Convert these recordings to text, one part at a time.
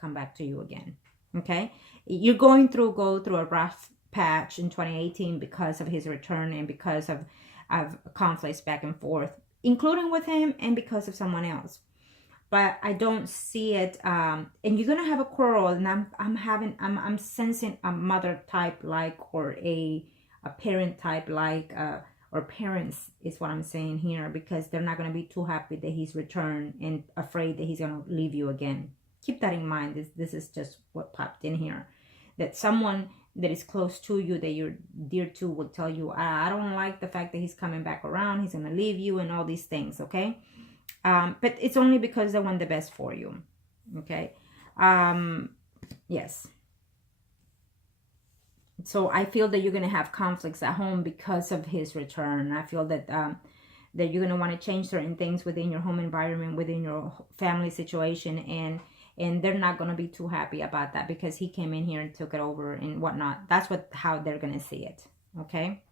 come back to you again. Okay, you're go through a rough patch in 2018 because of his return and because of conflicts back and forth, including with him and because of someone else. But I don't see it, and you're gonna have a quarrel, and I'm sensing a mother type like, or a parent type like, or parents is what I'm saying here, because they're not gonna be too happy that he's returned and afraid that he's gonna leave you again. Keep that in mind. This is just what popped in here, that someone that is close to you, that you're dear to, will tell you, I don't like the fact that he's coming back around, he's gonna leave you, and all these things. Okay. But it's only because they want the best for you. Okay. Yes. So I feel that you're going to have conflicts at home because of his return. I feel that that you're going to want to change certain things within your home environment, within your family situation, and they're not going to be too happy about that because he came in here and took it over and whatnot. That's how they're going to see it. Okay.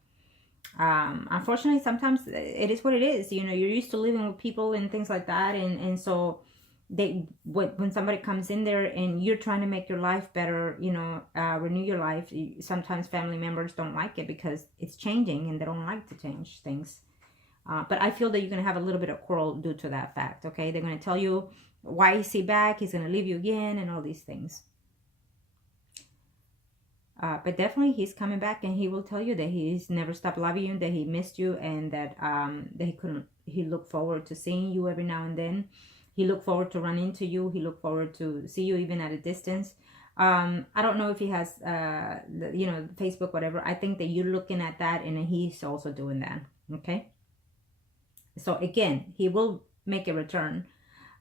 Unfortunately, sometimes it is what it is. You know, you're used to living with people and things like that, and so when somebody comes in there and you're trying to make your life better, you know, renew your life, sometimes family members don't like it because it's changing and they don't like to change things. But I feel that you're going to have a little bit of quarrel due to that fact. Okay, they're going to tell you, why is he back, he's going to leave you again, and all these things. But definitely he's coming back, and he will tell you that he's never stopped loving you, that he missed you, and that he looked forward to seeing you every now and then. He looked forward to run into you. He looked forward to see you even at a distance. I don't know if he has, Facebook, whatever. I think that you're looking at that, and he's also doing that. Okay. So again, he will make a return.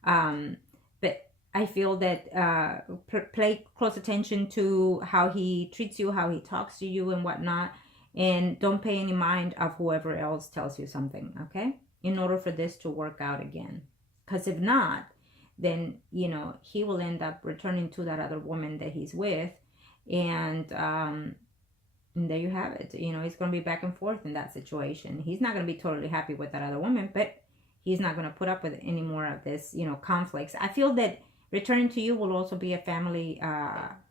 But I feel that pay close attention to how he treats you, how he talks to you and whatnot. And don't pay any mind of whoever else tells you something, okay? In order for this to work out again. Because if not, then, you know, he will end up returning to that other woman that he's with. And there you have it. You know, it's going to be back and forth in that situation. He's not going to be totally happy with that other woman, but he's not going to put up with any more of this, you know, conflicts. I feel that returning to you will also be a family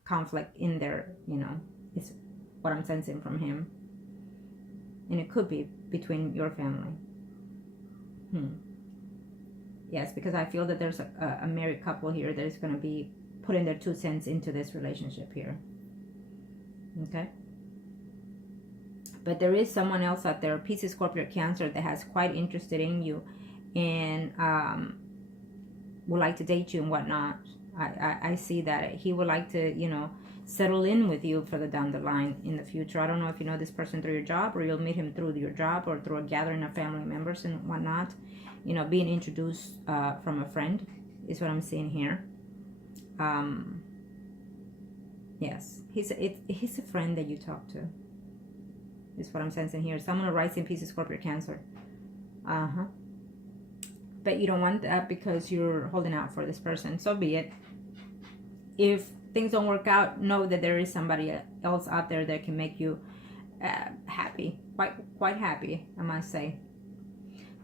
conflict in there, you know, is what I'm sensing from him. And it could be between your family. Yes, because I feel that there's a married couple here that is going to be putting their 2 cents into this relationship here. Okay. But there is someone else out there, Pisces, Scorpio, Cancer, that has quite interested in you and would like to date you and whatnot. I see that he would like to, you know, settle in with you further down the line in the future. I don't know if you know this person through your job, or you'll meet him through your job, or through a gathering of family members and whatnot. You know, being introduced from a friend is what I'm seeing here. Yes, he's a friend that you talk to. Is what I'm sensing here. Someone who writes in Pisces, Scorpio, Cancer. But you don't want that because you're holding out for this person. So be it. If things don't work out, know that there is somebody else out there that can make you happy. Quite happy, I must say.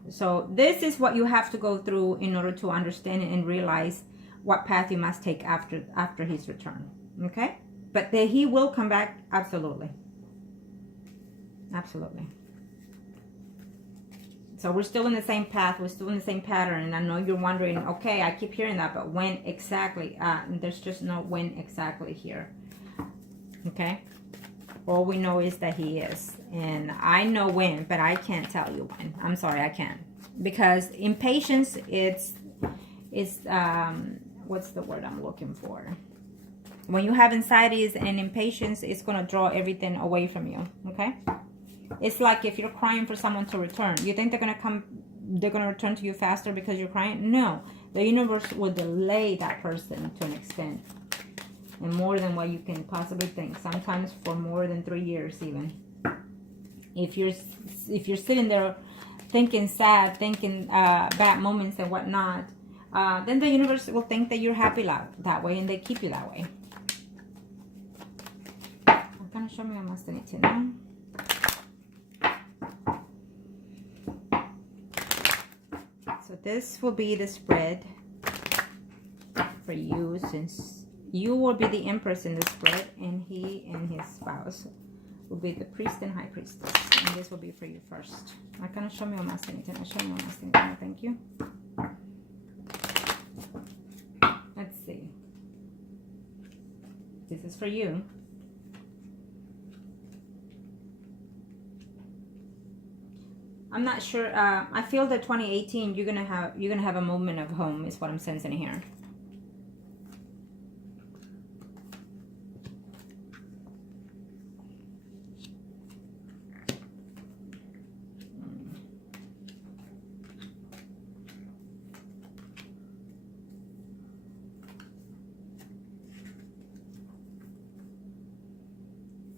So this is what you have to go through in order to understand and realize what path you must take after his return. Okay? But that he will come back, absolutely. Absolutely. So we're still in the same path. We're still in the same pattern. And I know you're wondering, okay, I keep hearing that, but when exactly? There's just no when exactly here. Okay? All we know is that he is. And I know when, but I can't tell you when. I'm sorry, I can't. Because impatience, it's what's the word I'm looking for? When you have anxieties and impatience, it's going to draw everything away from you. Okay? It's like if you're crying for someone to return. You think they're going to return to you faster because you're crying? No. The universe will delay that person to an extent. And more than what you can possibly think. Sometimes for more than 3 years even. If you're sitting there thinking sad, thinking bad moments and whatnot, then the universe will think that you're happy that way, and they keep you that way. Kind of show me I must need to know. So this will be the spread for for you, since you will be the Empress in the spread, and he and his spouse will be the Priest and High Priestess. And this will be for you first. Show me what más anything. Show me what más anything. Thank you. Let's see. This is for you. I'm not sure. I feel that 2018 you're gonna have a movement of home is what I'm sensing here.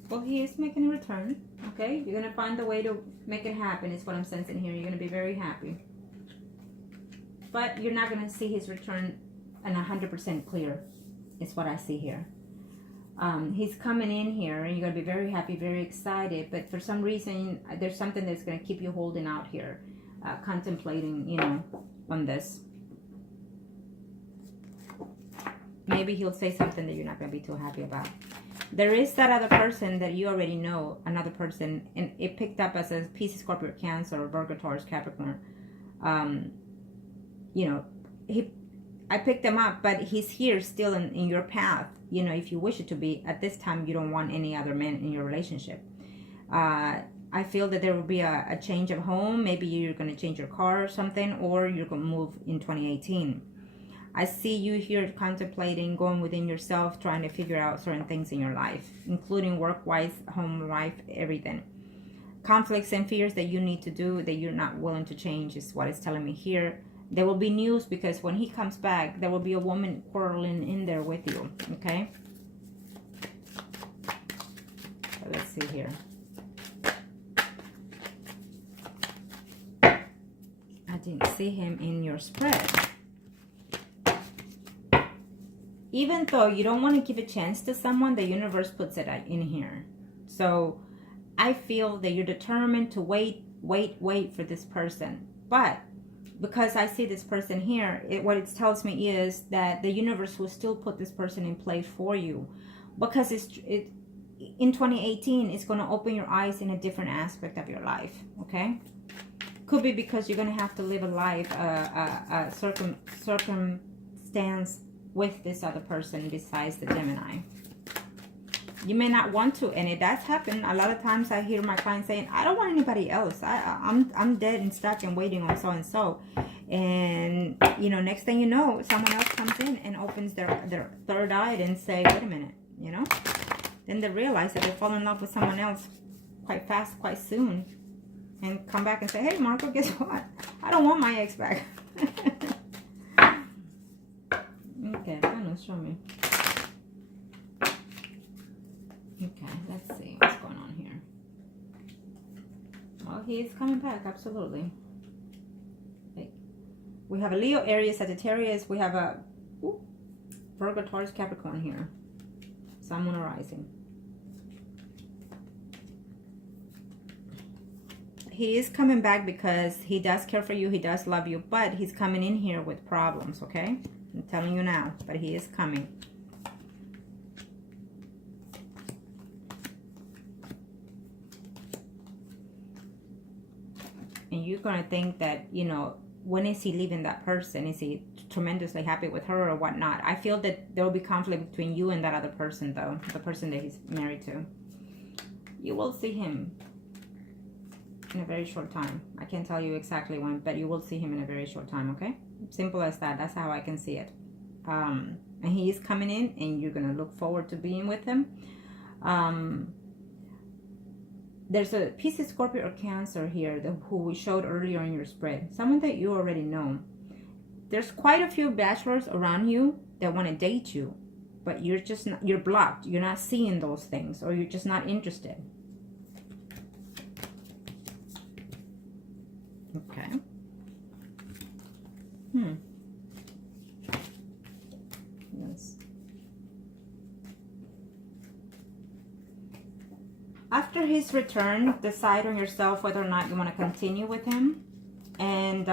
Well, he is making a return. Okay, you're gonna find a way to make it happen is what I'm sensing here. You're gonna be very happy, but you're not gonna see his return and 100% clear is what I see here. He's coming in here and you're gonna be very happy, very excited, but for some reason there's something that's gonna keep you holding out here, contemplating, you know, on this. Maybe he'll say something that you're not gonna be too happy about. There is that other person that you already know, another person, and it picked up as a Pisces, Scorpio, Cancer, or Virgo, Taurus, Capricorn. You know, I picked him up, but he's here still in your path. You know, if you wish it to be, at this time, you don't want any other men in your relationship. I feel that there will be a change of home. Maybe you're going to change your car or something, or you're going to move in 2018. I see you here contemplating, going within yourself, trying to figure out certain things in your life, including work-wise, home life, everything. Conflicts and fears that you need to do that you're not willing to change is what it's telling me here. There will be news because when he comes back, there will be a woman quarreling in there with you, okay? So let's see here. I didn't see him in your spread. Even though you don't want to give a chance to someone, the universe puts it in here. So I feel that you're determined to wait for this person. But because I see this person here, what it tells me is that the universe will still put this person in place for you. Because in 2018, it's going to open your eyes in a different aspect of your life. Okay? Could be because you're going to have to live a life, a circumstance with this other person besides the Gemini. You may not want to, and it does happen. A lot of times I hear my clients saying, I don't want anybody else. I'm dead and stuck and waiting on so-and-so. And, you know, next thing you know, someone else comes in and opens their third eye and say, wait a minute, you know. Then they realize that they fall in love with someone else quite fast, quite soon. And come back and say, hey, Marco, guess what? I don't want my ex back. Okay, show me. Okay, let's see what's going on here. Well, he is coming back, absolutely. Okay. We have a Leo, Aries, Sagittarius. We have a Virgo, Taurus, Capricorn here. Sun, Moon, Rising. He is coming back because he does care for you. He does love you, but he's coming in here with problems, okay? I'm telling you now, but he is coming. And you're going to think that, you know, when is he leaving that person? Is he tremendously happy with her or whatnot? I feel that there will be conflict between you and that other person, though. The person that he's married to. You will see him in a very short time. I can't tell you exactly when, but you will see him in a very short time, okay? Simple as that. That's how I can see it. And he is coming in and you're going to look forward to being with him. There's a Pisces, Scorpio, or Cancer here who we showed earlier in your spread. Someone that you already know. There's quite a few bachelors around you that want to date you, but you're just not, you're blocked. You're not seeing those things, or you're just not interested. Okay. Yes. After his return, decide on yourself whether or not you want to continue with him. And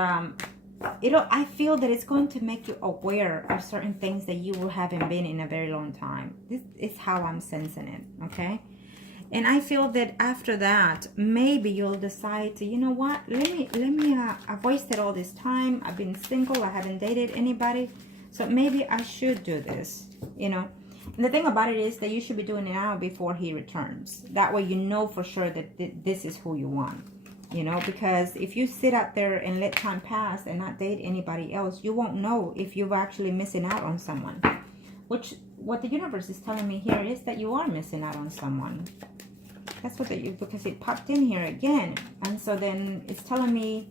I feel that it's going to make you aware of certain things that you haven't been in a very long time. This is how I'm sensing it, okay? And I feel that after that, maybe you'll decide to, you know what, I've wasted all this time. I've been single. I haven't dated anybody. So maybe I should do this, you know. And the thing about it is that you should be doing it now before he returns. That way you know for sure that this is who you want, you know. Because if you sit out there and let time pass and not date anybody else, you won't know if you're actually missing out on someone. Which, what the universe is telling me here is that you are missing out on someone. That's what because it popped in here again. And so then it's telling me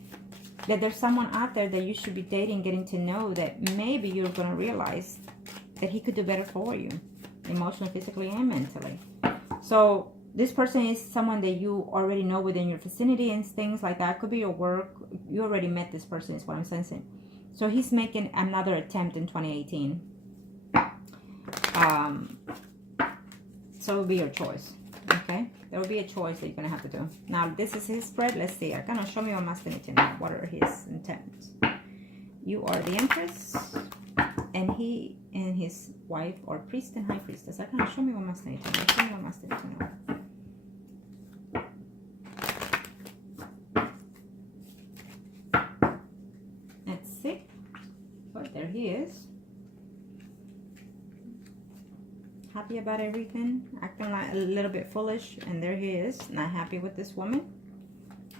that there's someone out there that you should be dating, getting to know, that maybe you're going to realize that he could do better for you, emotionally, physically, and mentally. So this person is someone that you already know within your vicinity and things like that. Could be your work. You already met this person is what I'm sensing. So he's making another attempt in 2018. So it will be your choice. Okay, there will be a choice that you're gonna have to do. Now this is his spread. Let's see. I'm gonna show me what masculinity now. What are his intents? You are the Empress, and he and his wife are priest and high priestess. I'm gonna show me what masculinity. Show me what masculinity now. Let's see. But there he is. Happy about everything, acting like a little bit foolish, and there he is, not happy with this woman,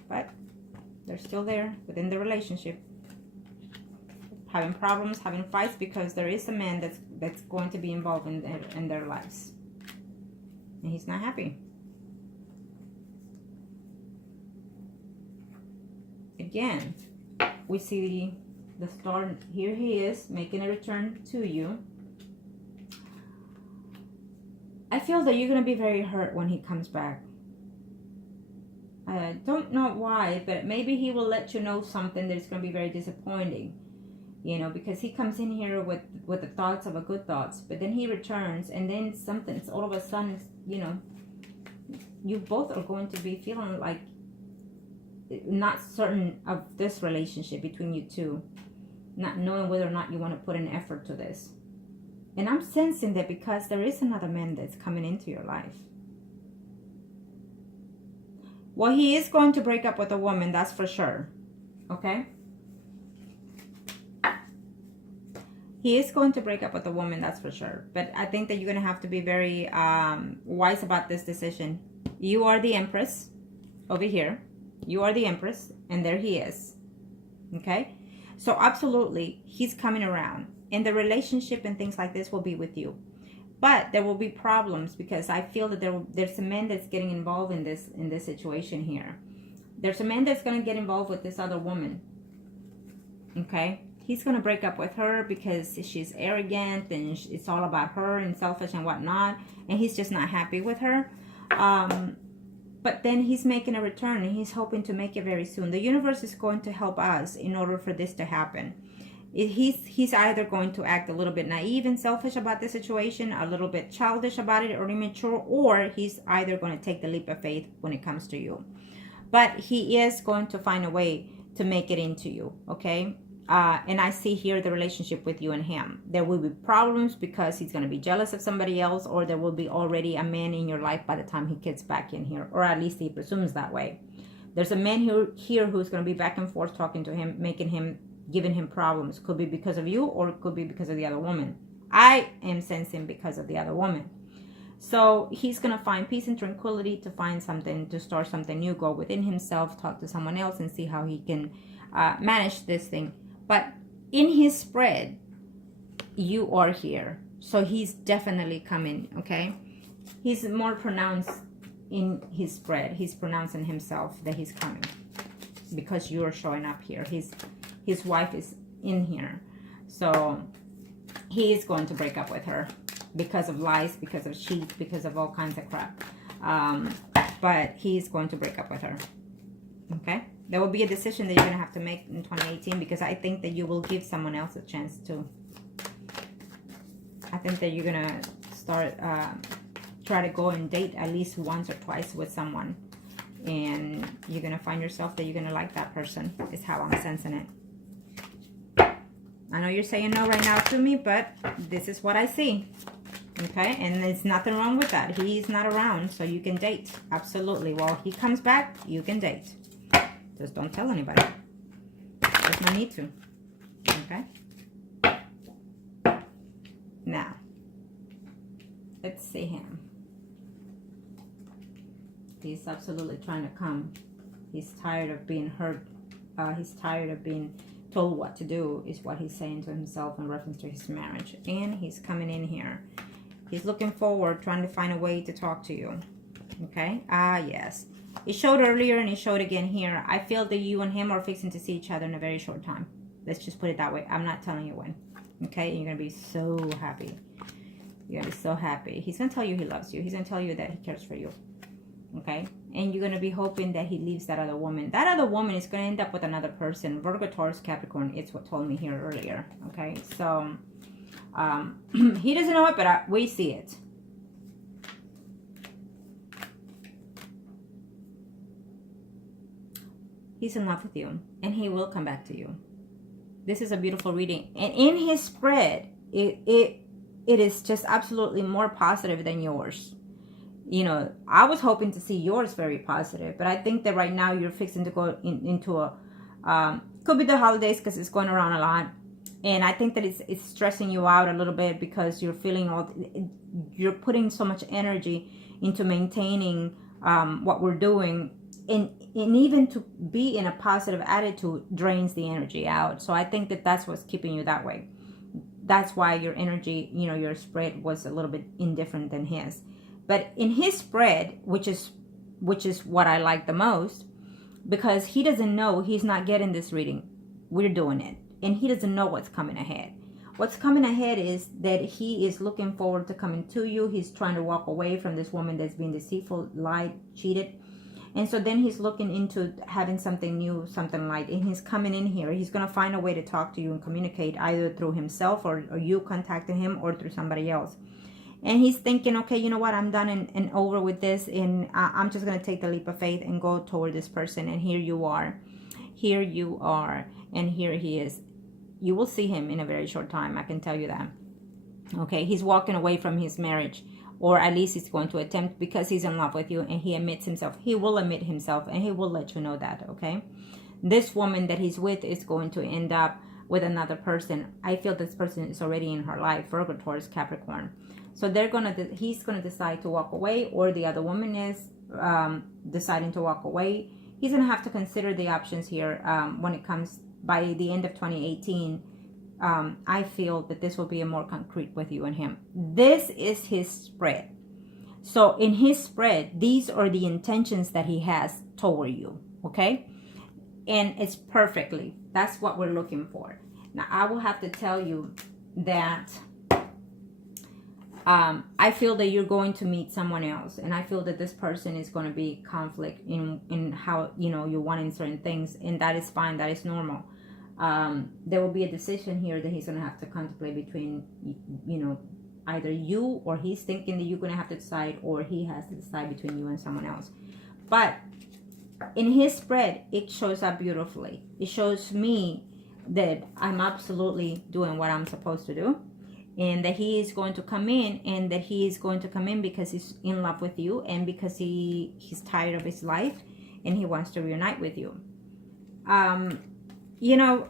but they're still there within the relationship, having problems, having fights, because there is a man that's going to be involved in their lives, and he's not happy. Again, we see the star. Here he is making a return to you. I feel that you're going to be very hurt when he comes back. I don't know why, but maybe he will let you know something that's going to be very disappointing. You know, because he comes in here with the thoughts of a good thoughts, but then he returns, and then something's all of a sudden, you know, you both are going to be feeling like not certain of this relationship between you two, not knowing whether or not you want to put an effort to this. And I'm sensing that because there is another man that's coming into your life. Well, he is going to break up with a woman, that's for sure. Okay? He is going to break up with a woman, that's for sure. But I think that you're going to have to be very wise about this decision. You are the Empress over here. You are the Empress, and there he is. Okay? So absolutely, he's coming around. And the relationship and things like this will be with you. But there will be problems, because I feel that there's a man that's getting involved in this situation here. There's a man that's going to get involved with this other woman. Okay? He's going to break up with her because she's arrogant and it's all about her and selfish and whatnot. And he's just not happy with her. But then he's making a return, and he's hoping to make it very soon. The universe is going to help us in order for this to happen. He's either going to act a little bit naive and selfish about the situation, a little bit childish about it, or immature, or he's either going to take the leap of faith when it comes to you. But he is going to find a way to make it into you, okay? And I see here the relationship with you and him. There will be problems because he's going to be jealous of somebody else, or there will be already a man in your life by the time he gets back in here, or at least he presumes that way. There's a man here who's going to be back and forth talking to him, giving him problems. Could be because of you, or it could be because of the other woman. I am sensing because of the other woman. So he's going to find peace and tranquility to find something, to start something new, go within himself, talk to someone else, and see how he can manage this thing. But in his spread, you are here. So he's definitely coming, okay? He's more pronounced in his spread. He's pronouncing himself that he's coming, because you're showing up here. His wife is in here. So he is going to break up with her because of lies, because of cheats, because of all kinds of crap. But he's going to break up with her. Okay? There will be a decision that you're going to have to make in 2018, because I think that you will give someone else a chance to. I think that you're going to start, try to go and date at least once or twice with someone. And you're going to find yourself that you're going to like that person, is how I'm sensing it. I know you're saying no right now to me, but this is what I see. Okay, and there's nothing wrong with that. He's not around, so you can date. Absolutely. Well, he comes back, you can date. Just don't tell anybody. There's no need to. Okay? Now, let's see him. He's absolutely trying to come. He's tired of being hurt. He's tired of being told what to do, is what he's saying to himself in reference to his marriage. And he's coming in here. He's looking forward, trying to find a way to talk to you. Okay? Yes. It showed earlier and it showed again here. I feel that you and him are fixing to see each other in a very short time. Let's just put it that way. I'm not telling you when. Okay? You're going to be so happy. You're going to be so happy. He's going to tell you he loves you. He's going to tell you that he cares for you. Okay? And you're going to be hoping that he leaves that other woman. That other woman is going to end up with another person. Virgo, Taurus, Capricorn. It's what told me here earlier. Okay? So, he doesn't know it, but we see it. He's in love with you, and he will come back to you. This is a beautiful reading. And in his spread, it is just absolutely more positive than yours. You know, I was hoping to see yours very positive, but I think that right now you're fixing to go into a, could be the holidays because it's going around a lot. And I think that it's stressing you out a little bit because you're feeling you're putting so much energy into maintaining what we're doing. And even to be in a positive attitude drains the energy out. So I think that that's what's keeping you that way. That's why your energy, you know, your spread was a little bit indifferent than his. But in his spread, which is what I like the most, because he doesn't know, he's not getting this reading. We're doing it. And he doesn't know what's coming ahead. What's coming ahead is that he is looking forward to coming to you. He's trying to walk away from this woman that's been deceitful, lied, cheated. And so then he's looking into having something new, something light. And he's coming in here. He's going to find a way to talk to you and communicate either through himself or you contacting him or through somebody else. And he's thinking, okay, you know what? I'm done and over with this. And I'm just going to take the leap of faith and go toward this person. And here you are. Here you are. And here he is. You will see him in a very short time. I can tell you that. Okay, he's walking away from his marriage. Or at least he's going to attempt because he's in love with you and he admits himself. He will admit himself and he will let you know that, okay? This woman that he's with is going to end up with another person. I feel this person is already in her life. Virgo, Taurus, Capricorn. So he's going to decide to walk away, or the other woman is deciding to walk away. He's going to have to consider the options here when it comes by the end of 2018. I feel that this will be a more concrete with you and him. This is his spread. So in his spread, these are the intentions that he has toward you. Okay? And it's perfectly. That's what we're looking for. Now, I will have to tell you that I feel that you're going to meet someone else. And I feel that this person is going to be conflict in how, you know, you're wanting certain things. And that is fine. That is normal. There will be a decision here that he's going to have to contemplate between, you know, either you or he's thinking that you're going to have to decide, or he has to decide between you and someone else. But in his spread, it shows up beautifully. It shows me that I'm absolutely doing what I'm supposed to do, and that he is going to come in, and that he is going to come in because he's in love with you, and because he's tired of his life and he wants to reunite with you. You know,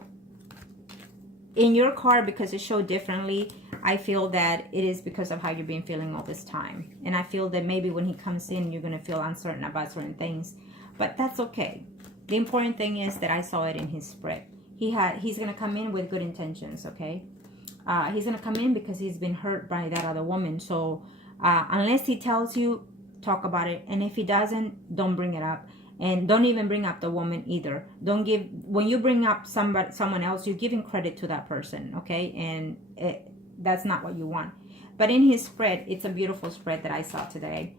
in your card, because it showed differently, I feel that it is because of how you've been feeling all this time. And I feel that maybe when he comes in, you're going to feel uncertain about certain things. But that's okay. The important thing is that I saw it in his spread. He's going to come in with good intentions, okay? He's going to come in because he's been hurt by that other woman. So unless he tells you, talk about it. And if he doesn't, don't bring it up. And don't even bring up the woman either. When you bring up someone else, you're giving credit to that person, okay? And that's not what you want. But in his spread, it's a beautiful spread that I saw today.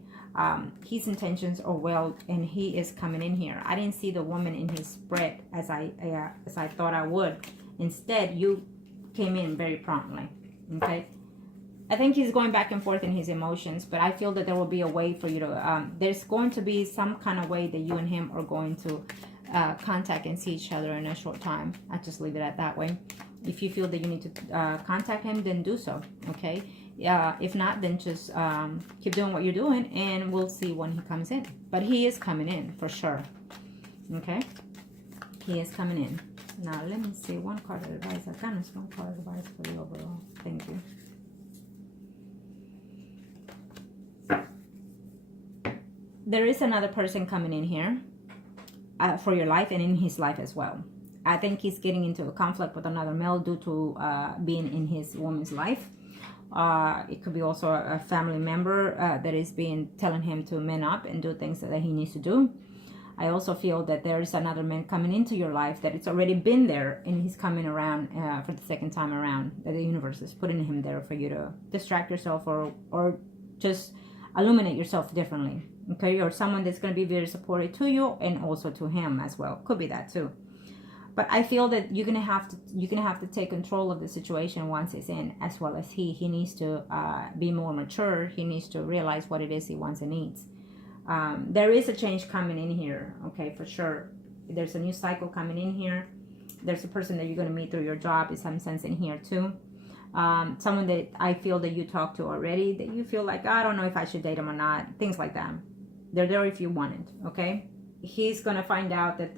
His intentions are well, and he is coming in here. I didn't see the woman in his spread as I thought I would. Instead, you came in very promptly, okay? I think he's going back and forth in his emotions, but I feel that there will be a way for you to, there's going to be some kind of way that you and him are going to contact and see each other in a short time. I just leave it at that way. If you feel that you need to contact him, then do so, okay? If not, then just keep doing what you're doing, and we'll see when he comes in. But he is coming in for sure, okay? He is coming in. Now, let me see. One card of advice. Arcanus, one card of advice for the overall. Thank you. There is another person coming in here for your life and in his life as well. I think he's getting into a conflict with another male due to being in his woman's life. It could be also a family member that is telling him to man up and do things that he needs to do. I also feel that there is another man coming into your life that it's already been there, and he's coming around for the second time around. That the universe is putting him there for you to distract yourself or just illuminate yourself differently. Okay, or someone that's going to be very supportive to you and also to him as well. Could be that too. But I feel that you're gonna have to take control of the situation once it's in, as well as he needs to be more mature. He needs to realize what it is he wants and needs. There is a change coming in here, okay, for sure. There's a new cycle coming in here. There's a person that you're going to meet through your job, is some sense in here too. Someone that I feel that you talked to already, that you feel like, I don't know if I should date him or not, things like that. They're there if you want it, okay? He's going to find out that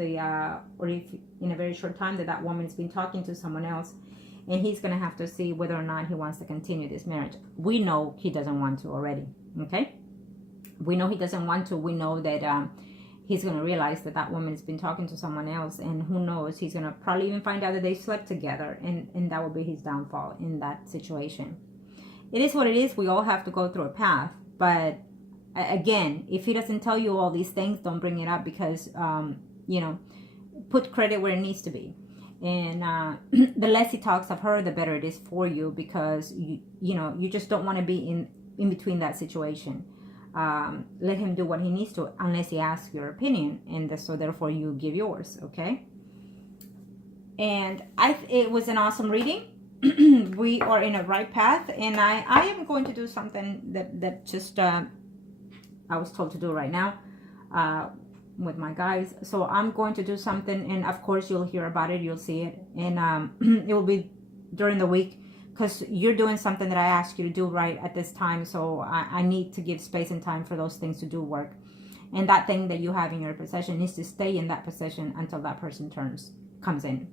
or if in a very short time that woman's been talking to someone else, and he's going to have to see whether or not he wants to continue this marriage. We know he doesn't want to already, okay? We know he doesn't want to. We know that he's going to realize that woman has been talking to someone else, and who knows, he's going to probably even find out that they slept together, and that will be his downfall in that situation. It is what it is. We all have to go through a path, but again, if he doesn't tell you all these things, don't bring it up, because put credit where it needs to be. And the less he talks of her, the better it is for you, because you just don't want to be in between that situation. Let him do what he needs to, unless he asks your opinion, and so therefore you give yours, okay? And it was an awesome reading. We are in a right path, and I am going to do something that just I was told to do right now with my guys. So I'm going to do something, and of course you'll hear about it, you'll see it, and it will be during the week, because you're doing something that I asked you to do right at this time. So I need to give space and time for those things to do work. And that thing that you have in your possession needs to stay in that possession until that person comes in.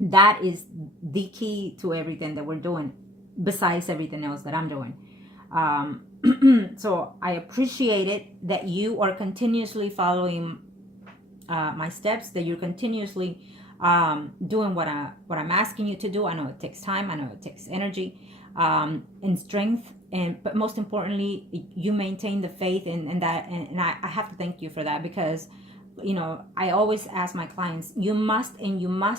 That is the key to everything that we're doing, besides everything else that I'm doing. So I appreciate it that you are continuously following my steps, that you're continuously doing what I'm asking you to do. I know it takes time, I know it takes energy and strength, but most importantly, you maintain the faith in that, and I have to thank you for that, because I always ask my clients, you must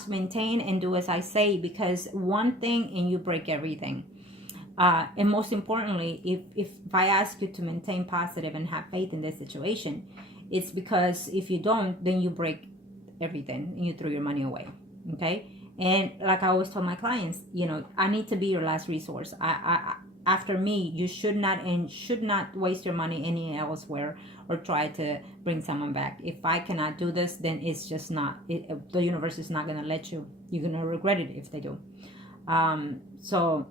maintain and do as I say, because one thing and you break everything. And most importantly, if I ask you to maintain positive and have faith in this situation, it's because if you don't, then you break everything and you throw your money away, okay? And like I always tell my clients, I need to be your last resource. After me, you should not waste your money any elsewhere or try to bring someone back. If I cannot do this, then it's just not, the universe is not going to let you. You're going to regret it if they do. So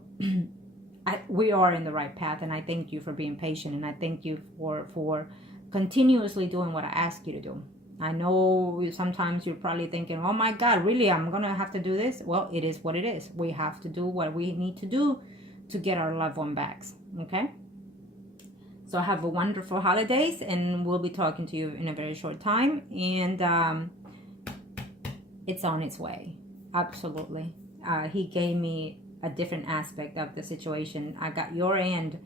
we are in the right path, and I thank you for being patient, and I thank you for continuously doing what I ask you to do. I know sometimes you're probably thinking, oh my God, really, I'm going to have to do this? Well, it is what it is. We have to do what we need to do to get our loved one back, okay? So have a wonderful holidays, and we'll be talking to you in a very short time, and it's on its way. Absolutely. He gave me a different aspect of the situation. I got your end.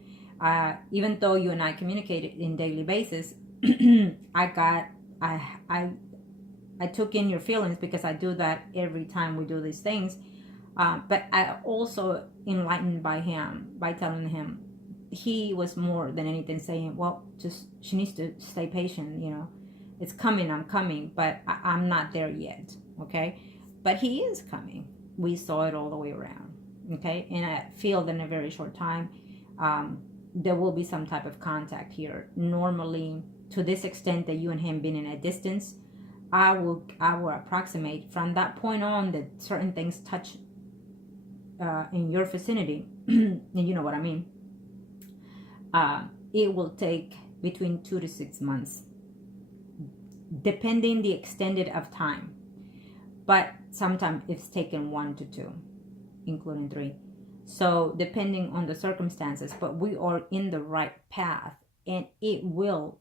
Even though you and I communicated in daily basis, I took in your feelings, because I do that every time we do these things. But I also enlightened by him, by telling him, he was more than anything saying, well, she needs to stay patient, it's coming, I'm coming, but I'm not there yet, okay? But he is coming. We saw it all the way around, okay? And I feel that in a very short time, there will be some type of contact here. Normally, to this extent that you and him being in a distance, I will approximate from that point on that certain things touch in your vicinity, and you know what I mean, it will take between 2 to 6 months, depending the extended of time. But sometimes it's taken 1 to 2, including 3. So depending on the circumstances, but we are in the right path, and it will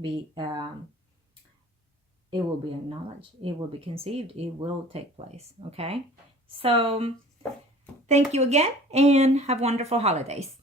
be acknowledged, it will be conceived, it will take place. Okay, so thank you again, and have wonderful holidays.